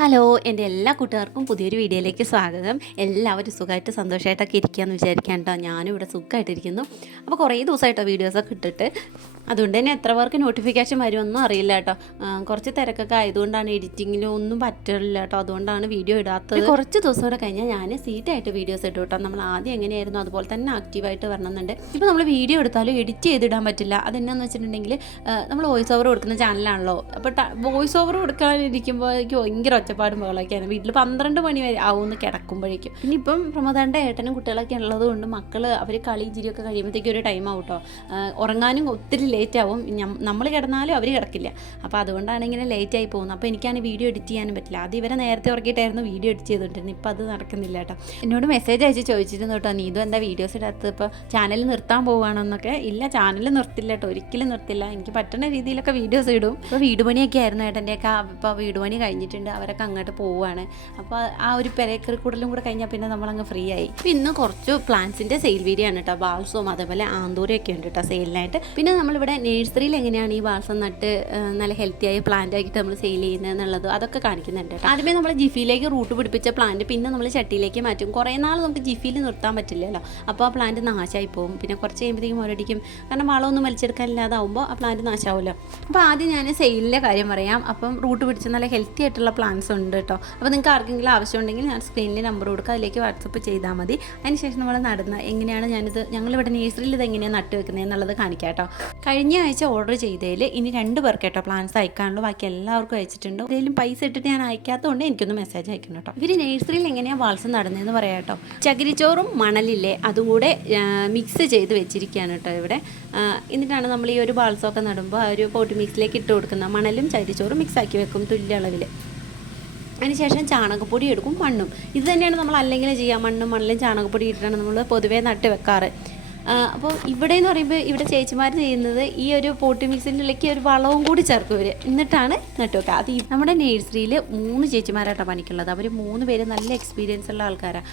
Hello എന്റെ എല്ലാ കൂട്ടുകാർക്കും പുതിയൊരു വീഡിയോയിലേക്ക് സ്വാഗതം. എല്ലാവരും സുഖമായിട്ട് സന്തോഷമായിട്ടൊക്കെ ഇരിക്കുകയെന്ന് വിചാരിക്കാം കേട്ടോ. ഞാനും ഇവിടെ സുഖമായിട്ടിരിക്കുന്നു. അപ്പോൾ കുറേ ദിവസമായിട്ടോ വീഡിയോസൊക്കെ ഇട്ടിട്ട് അതുകൊണ്ട് തന്നെ എത്ര പേർക്ക് നോട്ടിഫിക്കേഷൻ വരുമെന്നും അറിയില്ല കേട്ടോ. കുറച്ച് തിരക്കൊക്കെ ആയതുകൊണ്ടാണ് എഡിറ്റിങ്ങിലും ഒന്നും പറ്റില്ല കേട്ടോ. അതുകൊണ്ടാണ് വീഡിയോ ഇടാത്തത്. കുറച്ച് ദിവസം കൂടെ കഴിഞ്ഞാൽ ഞാൻ സീറ്റായിട്ട് വീഡിയോസ് ഇട്ടു കേട്ടോ. നമ്മൾ ആദ്യം എങ്ങനെയായിരുന്നു അതുപോലെ തന്നെ ആക്റ്റീവായിട്ട് വരണമെന്നുണ്ട്. ഇപ്പോൾ നമ്മൾ വീഡിയോ എടുത്താലും എഡിറ്റ് ചെയ്തിടാൻ പറ്റില്ല. അതെന്നാന്ന് വെച്ചിട്ടുണ്ടെങ്കിൽ നമ്മൾ വോയിസ് ഓവർ കൊടുക്കുന്ന ചാനലാണല്ലോ അപ്പോൾ വോയിസ് ഓവർ കൊടുക്കാനിരിക്കുമ്പോൾ എനിക്ക് ഭയങ്കര ഒച്ചപ്പാടും ബഹളമൊക്കെയാണ്. വീട്ടിൽ പന്ത്രണ്ട് മണി വരെ ആവുമെന്ന് കിടക്കുമ്പോഴേക്കും. പിന്നെ ഇപ്പം പ്രമോദാന്റെ ഏട്ടനും കുട്ടികളൊക്കെ ഉള്ളത് കൊണ്ട് മക്കൾ അവർ കളി ചിരിയൊക്കെ കഴിയുമ്പോഴത്തേക്കും ഒരു ടൈം ആവും കേട്ടോ. ഉറങ്ങാനും ഒത്തിരി ലേറ്റ് ആവും നമ്മൾ കിടന്നാലും അവർ കിടക്കില്ല. അപ്പോൾ അതുകൊണ്ടാണ് ഇങ്ങനെ ലേറ്റ് ആയി പോകുന്നത്. അപ്പോൾ എനിക്കാണ് വീഡിയോ എഡിറ്റ് ചെയ്യാനും പറ്റില്ല. അത് ഇവരെ നേരത്തെ ഉറക്കിയിട്ടായിരുന്നു വീഡിയോ എഡിറ്റ് ചെയ്തുകൊണ്ടിരുന്നത്. ഇപ്പോൾ അത് നടക്കുന്നില്ല കേട്ടോ. എന്നോട് മെസ്സേജ് അയച്ച് ചോദിച്ചിരുന്നു കേട്ടോ നീ ഇതും എന്താ വീഡിയോസ് ഇടാത്തത്? ഇപ്പോൾ ചാനൽ നിർത്താൻ പോവുകയാണെന്നൊക്കെ. ഇല്ല ചാനൽ നിർത്തില്ല കേട്ടോ. ഒരിക്കലും നിർത്തില്ല. എനിക്ക് പറ്റുന്ന രീതിയിലൊക്കെ വീഡിയോസ് ഇടും. ഇപ്പോൾ വീട് പണിയൊക്കെ ആയിരുന്നു ഏട്ടന്റെയൊക്കെ ഇപ്പോൾ വീട് പണി കഴിഞ്ഞിട്ടുണ്ട്. അവരൊക്കെ അങ്ങോട്ട് പോവുകയാണ്. അപ്പോൾ ആ ഒരു പെരക്കറി കൂടലും കൂടെ കഴിഞ്ഞാൽ പിന്നെ നമ്മളങ്ങ് ഫ്രീ ആയി. ഇന്ന് കുറച്ച് പ്ലാന്റ്സിന്റെ സെയിൽ വീഡിയോ ആണ് കേട്ടോ. ബാൾസവും അതേപോലെ ആന്തൂരയൊക്കെ ഉണ്ട് കേട്ടോ സെയിലിനായിട്ട് പിന്നെ നമ്മളിവിടെ നഴ്സറിയിൽ എങ്ങനെയാണ് ഈ വാസം നട്ട് നല്ല ഹെൽത്തി ആയ പ്ലാന്റ് ആക്കിയിട്ട് നമ്മൾ സെയിൽ ചെയ്യുന്നത് എന്നുള്ളത് അതൊക്കെ കാണിക്കുന്നുണ്ട് ആദ്യമേ നമ്മൾ ജിഫിയിലേക്ക് റൂട്ട് പിടിപ്പിച്ച പ്ലാന്റ് പിന്നെ നമ്മൾ ചട്ടിയിലേക്ക് മാറ്റും. കുറേ നാൾ നമുക്ക് ജിഫിയിൽ നിർത്താൻ പറ്റില്ലല്ലോ. അപ്പോൾ ആ പ്ലാന്റ് നാശമായി പോകും. പിന്നെ കുറച്ച് കഴിയുമ്പോഴത്തേക്കും ഒരടിക്കും കാരണം വളമൊന്നും വലിച്ചെടുക്കാനില്ലാതാവുമ്പോൾ ആ പ്ലാന്റ് നാശമാവുമല്ലോ അപ്പോൾ ആദ്യം ഞാൻ സെയിലിന്റെ കാര്യം പറയാം. അപ്പം റൂട്ട് പിടിച്ച നല്ല ഹെൽത്തി ആയിട്ടുള്ള പ്ലാന്റ്സ് ഉണ്ട് കേട്ടോ. അപ്പോൾ നിങ്ങൾക്ക് ആർക്കെങ്കിലും ആവശ്യമുണ്ടെങ്കിൽ ഞാൻ സ്ക്രീനിൽ നമ്പർ കൊടുക്കുക അതിലേക്ക് വാട്സപ്പ് ചെയ്താൽ മതി. അതിനുശേഷം നമ്മൾ നടന്ന എങ്ങനെയാണ് ഞാനിത് ഞങ്ങളിവിടെ നേഴ്സറിയിൽ ഇത് എങ്ങനെയാണ് നട്ട് വെക്കുന്നത് എന്നുള്ളത് കാണിക്കാം കേട്ടോ. കഴിഞ്ഞ ആഴ്ച ഓർഡർ ചെയ്തതിൽ ഇനി രണ്ട് പേർക്ക് കേട്ടോ പ്ലാൻസ് അയക്കാനുള്ളൂ. ബാക്കി എല്ലാവർക്കും അയച്ചിട്ടുണ്ട്. ഇതിലും പൈസ ഇട്ടിട്ട് ഞാൻ അയക്കാത്തതുകൊണ്ട് എനിക്കൊന്ന് മെസ്സേജ് അയക്കണം കേട്ടോ ഇവർ നേഴ്സറിയിൽ എങ്ങനെയാണ് വാൾസ് നടന്നതെന്ന് പറയാം കേട്ടോ ചകിരിച്ചോറും മണലില്ലേ അതും കൂടെ മിക്സ് ചെയ്ത് വെച്ചിരിക്കുകയാണ് കേട്ടോ ഇവിടെ. എന്നിട്ടാണ് നമ്മൾ ഈ ഒരു ബാൾസൊക്കെ നടുമ്പോൾ ആ ഒരു പോട്ട് മിക്സിലേക്ക് ഇട്ട് കൊടുക്കുന്ന മണലും ചകിരിച്ചോറും മിക്സ് ആക്കി വെക്കും തുല്യ അളവിൽ അതിനുശേഷം ചാണകപ്പൊടി എടുക്കും മണ്ണും. ഇത് തന്നെയാണ് നമ്മൾ അല്ലെങ്കിൽ ചെയ്യുക മണ്ണും മണലും ചാണകപ്പൊടി ഇട്ടിട്ടാണ് നമ്മൾ പൊതുവേ നട്ട് വെക്കാറ്. അപ്പോൾ ഇവിടെ എന്ന് പറയുമ്പോൾ ഇവിടെ ചേച്ചിമാർ ചെയ്യുന്നത് ഈ ഒരു പോട്ടി മിക്സിന്റെ ഉള്ളിലേക്ക് ഒരു വളവും കൂടി ചേർക്കും ഇവർ എന്നിട്ടാണ് നട്ടുവെക്കുക അത് നമ്മുടെ നഴ്സറിയിൽ മൂന്ന് ചേച്ചിമാരായിട്ടാണ് പണിക്കുള്ളത്. അവർ മൂന്ന് പേര് നല്ല എക്സ്പീരിയൻസ് ഉള്ള ആൾക്കാരാണ്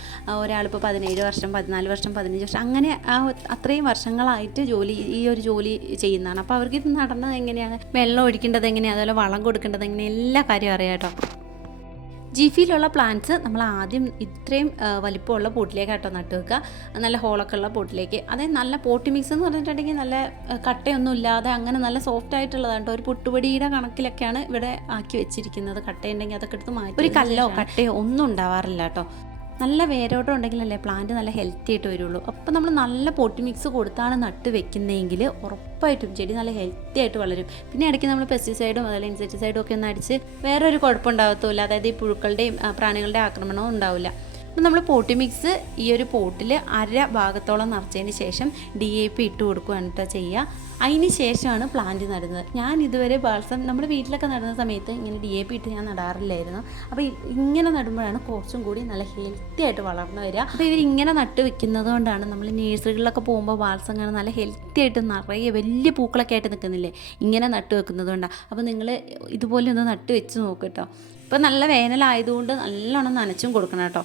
ഒരാളിപ്പോൾ പതിനേഴ് വർഷം പതിനാല് വർഷം പതിനഞ്ച് വർഷം അങ്ങനെ ആ അത്രയും വർഷങ്ങളായിട്ട് ജോലി ഈ ഒരു ജോലി ചെയ്യുന്നതാണ്. അപ്പോൾ അവർക്ക് ഇത് നടന്നത് എങ്ങനെയാണ്? വെള്ളം ഒഴിക്കേണ്ടത് എങ്ങനെയാണ് അതുപോലെ വളം കൊടുക്കേണ്ടത് എങ്ങനെയാണ് എല്ലാ കാര്യവും അറിയാം കേട്ടോ. ജിഫിയിലുള്ള പ്ലാന്റ്സ് നമ്മൾ ആദ്യം ഇത്രയും വലിപ്പമുള്ള പോട്ടിലേക്ക് കേട്ടോ നട്ട് വെക്കുക നല്ല ഹോളൊക്കെ ഉള്ള പോട്ടിലേക്ക്. അതായത് നല്ല പോട്ടി മിക്സ് എന്ന് പറഞ്ഞിട്ടുണ്ടെങ്കിൽ നല്ല കട്ടയൊന്നും ഇല്ലാതെ അങ്ങനെ നല്ല സോഫ്റ്റ് ആയിട്ടുള്ളതാണ് കേട്ടോ. ഒരു പുട്ടുപടിയുടെ കണക്കിലൊക്കെയാണ് ഇവിടെ ആക്കി വെച്ചിരിക്കുന്നത്. കട്ടയുണ്ടെങ്കിൽ അതൊക്കെ എടുത്ത് മാറ്റി ഒരു കല്ലോ കട്ടയോ ഒന്നും ഉണ്ടാവാറില്ല കേട്ടോ. നല്ല വേരോട്ടം ഉണ്ടെങ്കിലല്ലേ പ്ലാന്റ് നല്ല ഹെൽത്തി ആയിട്ട് വരുള്ളൂ. അപ്പോൾ നമ്മൾ നല്ല പൊട്ടി മിക്സ് കൊടുത്താണ് നട്ട് വെക്കുന്നതെങ്കിൽ ഉറപ്പായിട്ടും ചെടി നല്ല ഹെൽത്തി ആയിട്ട് വളരും. പിന്നെ ഇടയ്ക്ക് നമ്മൾ പെസ്റ്റിസൈഡും അതുപോലെ ഇൻസെക്ടിസൈഡും ഒക്കെ ഒന്ന് അടിച്ച് വേറെ ഒരു കുഴപ്പമുണ്ടാകത്തുമില്ല അതായത് ഈ പുഴുക്കളുടെയും പ്രാണികളുടെയും ആക്രമണവും ഉണ്ടാവില്ല. അപ്പം നമ്മൾ പോട്ടി മിക്സ് ഈ ഒരു പോട്ടിൽ അര ഭാഗത്തോളം നിറച്ചതിന് ശേഷം ഡി എ പി ഇട്ട് കൊടുക്കുകയാണ് കേട്ടോ ചെയ്യുക അതിന് ശേഷമാണ് പ്ലാന്റ് നടുന്നത്. ഞാൻ ഇതുവരെ ബാൾസം നമ്മുടെ വീട്ടിലൊക്കെ നടുന്ന സമയത്ത് ഇങ്ങനെ ഡി എ പി ഇട്ട് ഞാൻ നടാറില്ലായിരുന്നു. അപ്പോൾ ഇങ്ങനെ നടുമ്പോഴാണ് കുറച്ചും കൂടി നല്ല ഹെൽത്തി ആയിട്ട് വളർന്നു വരിക. അപ്പോൾ ഇവർ ഇങ്ങനെ നട്ട് വെക്കുന്നത് കൊണ്ടാണ് നമ്മൾ നേഴ്സറികളിലൊക്കെ പോകുമ്പോൾ ബാൾസം ഇങ്ങനെ നല്ല ഹെൽത്തി ആയിട്ട് നിറയെ വലിയ പൂക്കളൊക്കെ ആയിട്ട് നിൽക്കുന്നില്ലേ? ഇങ്ങനെ നട്ട് വെക്കുന്നത് കൊണ്ടാണ് അപ്പോൾ നിങ്ങൾ ഇതുപോലെ ഒന്ന് നട്ട് വെച്ച് നോക്ക് കേട്ടോ ഇപ്പോൾ നല്ല വേനലായതുകൊണ്ട് നല്ലോണം നനച്ചും കൊടുക്കണം കേട്ടോ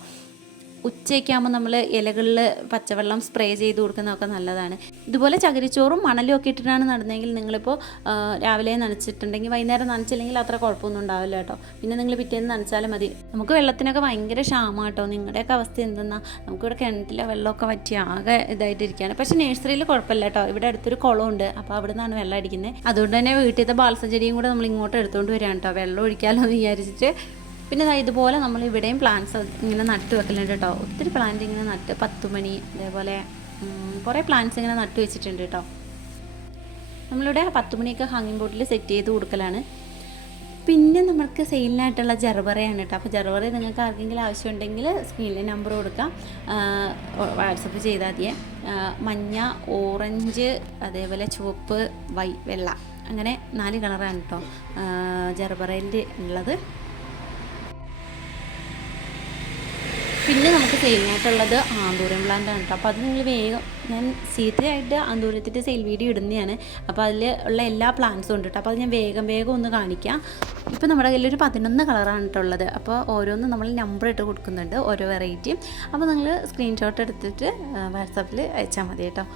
ഉച്ചയൊക്കെ ആകുമ്പോൾ നമ്മൾ ഇലകളിൽ പച്ചവെള്ളം സ്പ്രേ ചെയ്ത് കൊടുക്കുന്നതൊക്കെ നല്ലതാണ്. ഇതുപോലെ ചകിരിച്ചോറും മണലും ഒക്കെ ഇട്ടിട്ടാണ് നടന്നതെങ്കിൽ നിങ്ങളിപ്പോൾ രാവിലെ നനച്ചിട്ടുണ്ടെങ്കിൽ വൈകുന്നേരം നനച്ചില്ലെങ്കിൽ അത്ര കുഴപ്പമൊന്നും ഉണ്ടാവില്ല കേട്ടോ. പിന്നെ നിങ്ങൾ പിറ്റേന്ന് നനച്ചാലും മതി. നമുക്ക് വെള്ളത്തിനൊക്കെ ഭയങ്കര ക്ഷാമം കേട്ടോ. നിങ്ങളുടെയൊക്കെ അവസ്ഥ എന്തെന്നാ? നമുക്കിവിടെ കിണറ്റിലെ വെള്ളമൊക്കെ പറ്റി ആകെ ഇതായിട്ടിരിക്കുകയാണ്. പക്ഷേ നഴ്സറിയിൽ കുഴപ്പമില്ല കേട്ടോ. ഇവിടെ അടുത്തൊരു കുളമുണ്ട്. അപ്പോൾ അവിടെ നിന്നാണ് വെള്ളം അടിക്കുന്നത്. അതുകൊണ്ട് തന്നെ വീട്ടിലത്തെ ബാൽസ ചെടിയും കൂടെ നമ്മൾ ഇങ്ങോട്ട് എടുത്തുകൊണ്ട് വരികയാണ് കേട്ടോ. വെള്ളം ഒഴിക്കാമല്ലോ എന്ന് വിചാരിച്ചിട്ട് പിന്നെ ഇതുപോലെ നമ്മൾ ഇവിടെയും പ്ലാന്റ്സ് ഇങ്ങനെ നട്ട് വെക്കലുണ്ട് കേട്ടോ ഒത്തിരി പ്ലാന്റ് ഇങ്ങനെ നട്ട് പത്തുമണി അതേപോലെ കുറേ പ്ലാന്റ്സ് ഇങ്ങനെ നട്ട് വെച്ചിട്ടുണ്ട് കേട്ടോ നമ്മളിവിടെ പത്തുമണിയൊക്കെ ഹാങ്ങിങ് ബോട്ടിൽ സെറ്റ് ചെയ്ത് കൊടുക്കലാണ്. പിന്നെ നമുക്ക് സെയിലിനായിട്ടുള്ള ജർബറയാണ് കേട്ടോ അപ്പോൾ ജർബറ നിങ്ങൾക്ക് ആർക്കെങ്കിലും ആവശ്യമുണ്ടെങ്കിൽ സ്ക്രീനിൽ നമ്പർ കൊടുക്കാം. വാട്സപ്പ് ചെയ്താൽ മതിയെ. മഞ്ഞ ഓറഞ്ച് അതേപോലെ ചുവപ്പ് വൈ വെള്ള. അങ്ങനെ നാല് കളറാണ് കേട്ടോ ജർബറയിൽ ഉള്ളത്. പിന്നെ നമുക്ക് സെയിലിനായിട്ടുള്ളത് ആന്തൂരം പ്ലാന്റ് ആണ് കേട്ടോ അപ്പോൾ അത് നിങ്ങൾ വേഗം ഞാൻ സീറ്റയായിട്ട് ആന്തൂരത്തിന്റെ സെയിൽ വീഡിയോ ഇടുന്നതാണ്. അപ്പോൾ അതിൽ ഉള്ള എല്ലാ പ്ലാന്റ്സും ഉണ്ട് കേട്ടോ അപ്പോൾ അത് ഞാൻ വേഗം വേഗം ഒന്ന് കാണിക്കാം. ഇപ്പോൾ നമ്മുടെ കയ്യിൽ ഒരു പതിനൊന്ന് കളറാണ് ഉള്ളത്. അപ്പോൾ ഓരോന്നും നമ്മൾ നമ്പർ ഇട്ട് കൊടുക്കുന്നുണ്ട് ഓരോ വെറൈറ്റിയും അപ്പോൾ നിങ്ങൾ സ്ക്രീൻഷോട്ട് എടുത്തിട്ട് വാട്സാപ്പിൽ അയച്ചാൽ മതി കേട്ടോ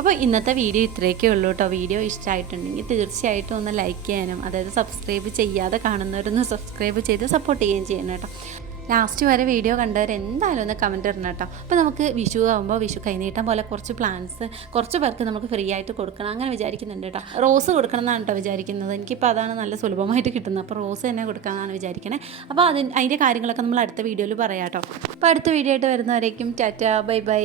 അപ്പോൾ ഇന്നത്തെ വീഡിയോ ഇത്രയൊക്കെ ഉള്ളൂ കേട്ടോ വീഡിയോ ഇഷ്ടമായിട്ടുണ്ടെങ്കിൽ തീർച്ചയായിട്ടും ഒന്ന് ലൈക്ക് ചെയ്യാനും അതായത് സബ്സ്ക്രൈബ് ചെയ്യാതെ കാണുന്നവരൊന്ന് സബ്സ്ക്രൈബ് ചെയ്ത് സപ്പോർട്ട് ചെയ്യുകയും ചെയ്യണം കേട്ടോ ലാസ്റ്റ് വരെ വീഡിയോ കണ്ടവർ എന്തായാലും ഒന്ന് കമന്റ് ഇടണം കേട്ടോ. അപ്പോൾ നമുക്ക് വിഷു ആകുമ്പോൾ വിഷു കൈനീട്ടം പോലെ കുറച്ച് പ്ലാൻസ് കുറച്ച് പേർക്ക് നമുക്ക് ഫ്രീ ആയിട്ട് കൊടുക്കണം. അങ്ങനെ വിചാരിക്കുന്നുണ്ട് കേട്ടോ. റോസ് കൊടുക്കണം എന്നാണ് കേട്ടോ വിചാരിക്കുന്നത്. എനിക്കിപ്പോൾ അതാണ് നല്ല സുലഭമായിട്ട് കിട്ടുന്നത്. അപ്പോൾ റോസ് തന്നെ കൊടുക്കാമെന്നാണ് വിചാരിക്കണേ. അപ്പോൾ അതിന് അതിന്റെ കാര്യങ്ങളൊക്കെ നമ്മൾ അടുത്ത വീഡിയോയിൽ പറയാം കേട്ടോ. അപ്പോൾ അടുത്ത വീഡിയോ ആയിട്ട് വരുന്നവരേക്കും ടാറ്റ ബൈ ബൈ.